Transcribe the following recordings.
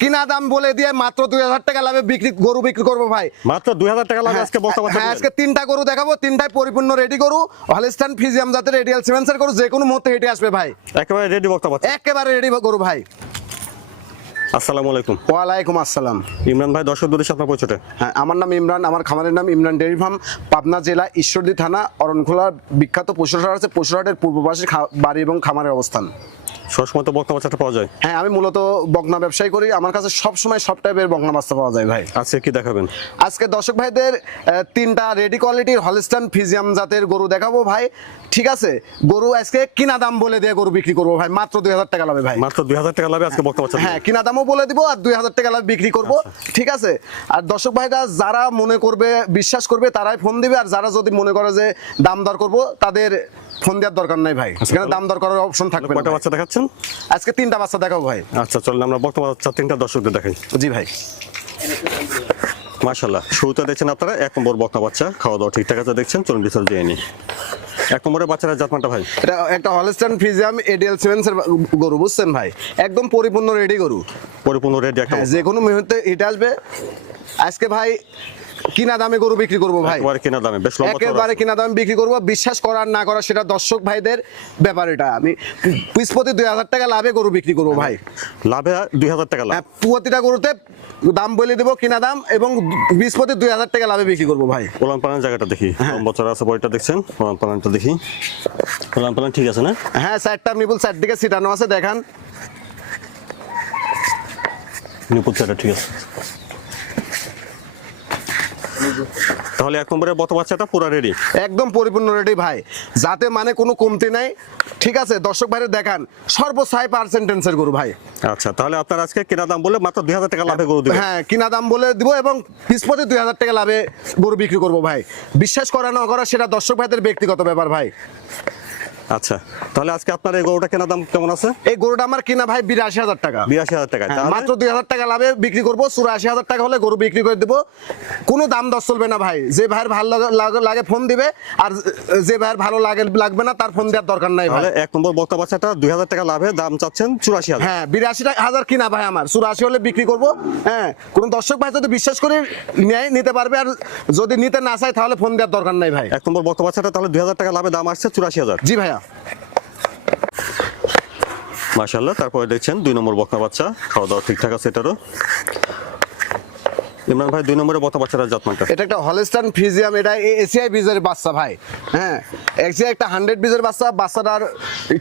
কিনা দাম বলে দিয়ে মাত্র দুই হাজার টাকা লাভে বিক্রি গরু বিক্রি করব ভাই। মাত্র দুই হাজার টাকা লাগে আজকে বক্তা বাচ্চা হ্যাঁ আজকে তিনটা গরু দেখাবো তিনটায় পরিপূর্ণ রেডি গরু হলিস্টান ফিজিয়াম জাতের রেডিয়াল সিমেন্সের গরু যে কোনো মুহূর্তে হেঁটে আসবে ভাই। একেবারে রেডি বক্তা একেবারে রেডি গরু ভাই। আসসালামু আলাইকুম। ওয়ালাইকুম আসসালাম। ইমরান ভাই দর্শক দূরের সাথে পরিচয় হ্যাঁ আমার নাম ইমরান আমার খামারের নাম ইমরান ডেয়ারি ফার্ম পাবনা জেলা ঈশ্বরদী থানা অরণখোলা বিখ্যাত পশুরহাট আছে পশুরহাটের পূর্ব পাশে বাড়ি এবং খামারের অবস্থান। সবসময় তো বক্তা বাচ্চাটা পাওয়া যায়? হ্যাঁ আমি মূলত বকনা ব্যবসায়ী করি। আমার কাছে সব সময় সব টাইপের বকনা বাস্তা পাওয়া যায় ভাই। আজকে কি দেখাবেন? আজকে দর্শক ভাইদের তিনটা রেডি কোয়ালিটির হলিস্টান ফিজিয়াম জাতের গরু দেখাবো ভাই। ঠিক আছে? গরু আজকে কিনা দাম বলে দিয়ে গরু বিক্রি করব ভাই। মাত্র দুই হাজার টাকা লাভে ভাই। মাত্র দুই হাজার টাকা লাগে আজকে বক্তা বাচ্চা হ্যাঁ কিনা দামও বলে দিব আর দুই হাজার টাকা লাভে বিক্রি করব। ঠিক আছে? আর দর্শক ভাইরা যারা মনে করবে বিশ্বাস করবে তারাই ফোন দিবে। আর যারা যদি মনে করে যে দাম দর করব তাদের ফোন দেওয়ার দরকার নাই ভাই। এখানে দাম দর করার অপশন থাকবে কয়টা বাচ্চা দেখাচ্ছেন? আজকে তিনটা বাচ্চা দেখাবো ভাই। আচ্ছা চলেন আমরা বক্তা বাচ্চা তিনটা দর্শকদের দেখাই। জি ভাই। মাশাল্লাহ শুরুতে দেখছেন আপনারা এক নম্বর বক্তা বাচ্চা খাওয়া দাওয়া ঠিকঠাক আছে দেখছেন চলুন ডিসেল দিয়ে নি। এক নম্বরের বাচ্চারা জাতমানটা ভাই। এটা একটা হলিস্টান ফিজিয়াম এডিএল সেভেন্সের গরু বুঝছেন ভাই? একদম পরিপূর্ণ রেডি গরু। পরিপূর্ণ রেডি একটা হ্যাঁ যে কোনো মুহূর্তে এটা আসবে। আজকে ভাই কিনা দামে গরু বিক্রি করব ভাই? একেবারে কেনা দামে বেশ লম্বা একেবারে কিনা দামে বিক্রি করব। বিশ্বাস করার না করা সেটা দর্শক ভাইদের ব্যাপার এটা। আমি পিস প্রতি দুই হাজার টাকা লাভে গরু বিক্রি করব ভাই। লাভে দুই হাজার টাকা লাভ। হ্যাঁ, প্রতিটা গরুতে দাম বলে দেবো কিনা দাম এবং প্রতি দুই হাজার টাকা লাভে বিক্রি করব ভাই। ওলান পালান জায়গাটা দেখি। হ্যাঁ। লম্বা আছে বইটা দেখছেন? ওলান পালানটা দেখি। ওলান পালান ঠিক আছে না? হ্যাঁ সাইডটা নিবুল সাইড দিকে সিটানো আছে দেখান। নিপুত চাটা ঠিক আছে। তাহলে এক নম্বরের বত বাচ্চাটা পুরো রেডি একদম পরিপূর্ণ রেডি ভাই। যাতে মানে কোনো কমতি নাই। ঠিক আছে দর্শক ভাইরে দেখান। সর্বসাই পার্সেন্টেন্সের গরু ভাই। আচ্ছা তাহলে আপনার আজকে কেনা দাম বলে মাত্র দুই হাজার টাকা লাভে গরু দিবেন। হ্যাঁ কিনা দাম বলে দিব এবং পিস প্রতি দুই হাজার টাকা লাভে গরু বিক্রি করব ভাই। বিশ্বাস করা না করা সেটা দর্শক ভাইদের ব্যক্তিগত ব্যাপার ভাই। আচ্ছা। তাহলে আজকে আপনার এই গরুটা কেনা দাম কেমন আছে? এই গরুটা আমার কিনা ভাই বিরাশি হাজার টাকা। বিরাশি হাজার টাকা হ্যাঁ, মাত্র দুই হাজার টাকা লাভে বিক্রি করব চুরাশি হাজার টাকা হলে গরু বিক্রি করে দেবো। কোনো দাম দর চলবে না ভাই। যে ভাইয়ের ভালো লাগে- ফোন দিবে আর যে ভাইয়ের ভালো লাগে লাগবে না তার ফোন দেওয়ার দরকার নাই ভাই। এক নম্বর বক্তা বাচ্চাটা দুই হাজার টাকা লাভে দাম চাচ্ছেন চুরাশি হাজার। হ্যাঁ বিরাশি হাজার কিনা ভাই আমার। চুরাশি হলে বিক্রি করব হ্যাঁ। কোনো দর্শক ভাই যদি বিশ্বাস করে নেয় নিতে পারবে আর যদি নিতে না চায় তাহলে ফোন দেওয়ার দরকার নাই ভাই। এক নম্বর বক্তা বাচ্চাটা তাহলে দুই হাজার টাকা লাভে দাম আসছে চুরাশি হাজার। জি ভাইয়া। মাশাল্লাহ তারপরে দেখছেন দুই নম্বর বক্তা বাচ্চা খাওয়া দাওয়া ঠিকঠাক আছে এটারও? ইমরান ভাই দুই নম্বরের বক্তা বাচ্চাটা জাতমানটা এটা একটা হলিস্টান ফিজিয়াম এটা এসিআই বীজের বাচ্চা ভাই হ্যাঁ? এসিআই একটা হান্ড্রেড বীজের বাচ্চা বাচ্চাটার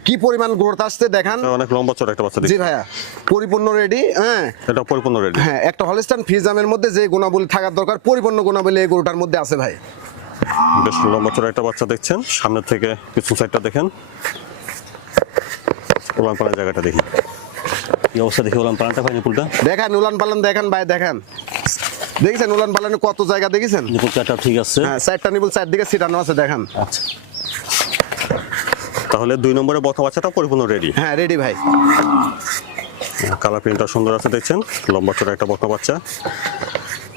কি পরিমাণ গ্রোথ আসছে দেখান। অনেক লম্বা চড়া একটা বাচ্চা জি ভাইয়া পরিপূর্ণ রেডি হ্যাঁ? এটা পরিপূর্ণ রেডি হ্যাঁ একটা হলিস্টান ফিজামের মধ্যে যে গুণাবলী থাকার দরকার পরিপূর্ণ গুণাবলী এই গরুটার মধ্যে আছে ভাই। বেশ লম্বা চড়া একটা বাচ্চা দেখছেন সামনের থেকে পিছন সাইডটা দেখেন। ওলান পালার জায়গাটা দেখি। এই অবস্থা দেখি ওলান পালানটা ভাই নিপুলটা? দেখান উলান পালান দেখেন ভাই দেখেন। দেখেছেন উলান পালানে কত জায়গা দেখেছেন? নিপুল চারটা ঠিক আছে। হ্যাঁ সাইডটা নিবুল সাইড দিকে সিটানো আছে দেখেন। আচ্ছা। তাহলে দুই নম্বরের বথা বাচ্চাটা পরিপূর্ণ রেডি হ্যাঁ রেডি ভাই। কালার প্রিন্টটা সুন্দর আছে দেখছেন? লম্বা চড়া একটা বথা বাচ্চা।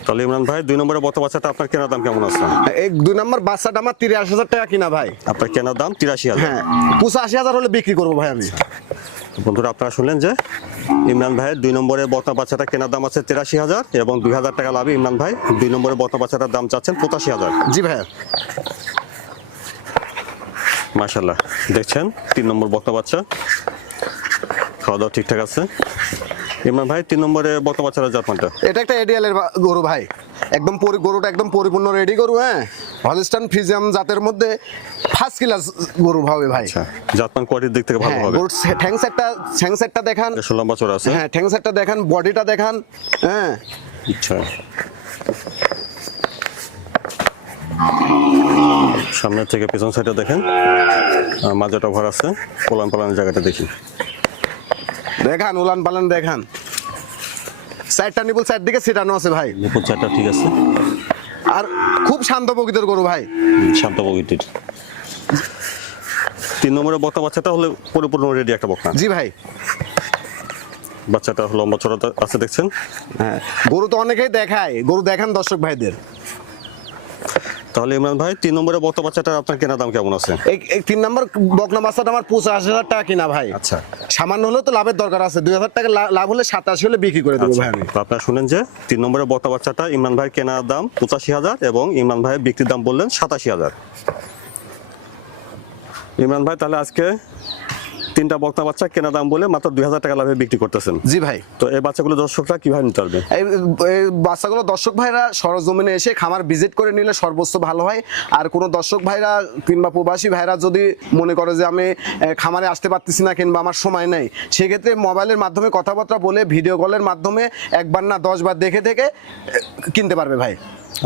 তাহলে ইমরান ভাই দুই নম্বরের বথা বাচ্চাটা আপনার কেনার দাম কেমন আছে? এই দুই নম্বর বাচ্চাটা আমার তিরাশি হাজার টাকা কিনা ভাই। আপনার কেনার দাম তিরাশি হাজার। হ্যাঁ পঁচাশি হাজার হলে বিক্রি করব ভাই আমি। বন্ধুরা আপনারা শুনলেন যে ইমরান ভাইয়ের দুই নম্বরে বর্তমান বাচ্চাটা কেনার দাম আছে তিরাশি হাজার এবং দুই হাজার টাকা লাভে ইমরান ভাই দুই নম্বরে বর্তমান বাচ্চাটার দাম চাচ্ছেন পঁচাশি হাজার। জি ভাইয়া। মাশাল্লাহ দেখছেন? তিন নম্বর বর্তমান বাচ্চা। খাওয়া দাওয়া ঠিকঠাক আছে? ইমরান ভাই তিন নম্বরে বর্তমান বাচ্চাটা জাতমানটা এটা একটা এডিএল এর গরু ভাই। একদম পরি- গরুটা একদম পরিপূর্ণ রেডি গরু হ্যাঁ? হলিস্টান ফিজিয়াম জাতের মধ্যে ফার্স্ট ক্লাস গরু ভাবে ভাই। আচ্ছা জাতমান কোয়ালিটির দিক থেকে ভালো হ্যাঁ হবে। গরুর ঠ্যাং সেটটা ঠ্যাং সেটটা দেখান। লম্বা চড়া আছে। হ্যাঁ ঠ্যাং সেটটা দেখান বডিটা দেখান হ্যাঁ? আচ্ছা। সামনের থেকে পেছন সাইডে দেখেন। মাজাটা ঘর আছে। পোলান পালানের জায়গাটা দেখি। দেখান উলান পালান দেখান। সাইডটা নিবুল সাইড দিকে সিটানো আছে ভাই। নিপুণ চারটা ঠিক আছে। আর খুব শান্ত প্রকৃতির গরু ভাই। শান্ত প্রকৃতির। তিন নম্বরের বক্তা বাচ্চাটা হলে পরিপূর্ণ রেডি একটা বক্তা। জি ভাই। বাচ্চাটা লম্বা চড়াতে আছে দেখছেন? হ্যাঁ গরু তো অনেকেই দেখায়। গরু দেখান দর্শক ভাইদের। তাহলে ইমরান ভাই তিন নম্বরে বক্তা বাচ্চাটার আপনার কেনা দাম কেমন আছে? এই তিন নম্বর বকনা বাচ্চাটা আমার পঁচাশ হাজার টাকা কিনা ভাই। আচ্ছা। সামান্য হলেও তো লাভের দরকার আছে। দুই হাজার টাকা লাভ হলে সাতাশি হলে বিক্রি করে দেবো আচ্ছা, ভাই আমি। আপনারা শুনেন যে তিন নম্বরে বক্তা বাচ্চাটা ইমরান ভাই কেনার দাম পঁচাশি হাজার এবং ইমরান ভাইয়ের বিক্রির দাম বললেন সাতাশি হাজার। ইমরান ভাই তাহলে আজকে তিনটা বক্তা বাচ্চা কেনা দাম বলে মাত্র দুই হাজার টাকা লাভে বিক্রি করতেছেন। জি ভাই। তো এই বাচ্চাগুলো দর্শকরা কীভাবে নিতে পারবে? এই বাচ্চাগুলো দর্শক ভাইরা সরজমিনে এসে খামার ভিজিট করে নিলে সর্বোচ্চ ভালো হয়। আর কোনো দর্শক ভাইরা কিংবা প্রবাসী ভাইরা যদি মনে করে যে আমি খামারে আসতে পারতেছি না কিংবা আমার সময় নেই সেক্ষেত্রে মোবাইলের মাধ্যমে কথাবার্তা বলে ভিডিও কলের মাধ্যমে একবার না দশবার দেখে দেখে কিনতে পারবে ভাই।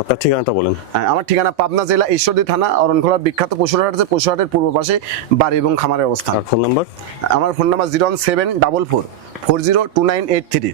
আপনার ঠিকানাটা বলেন। হ্যাঁ, আমার ঠিকানা পাবনা জেলা ঈশ্বরদী থানা অরণখোলা বিখ্যাত পশুরহাট আছে পশুরহাটের পূর্ব পাশে বাড়ি এবং খামারের অবস্থান। Phone number? আমার phone number zero one seven double four four zero two nine eight three.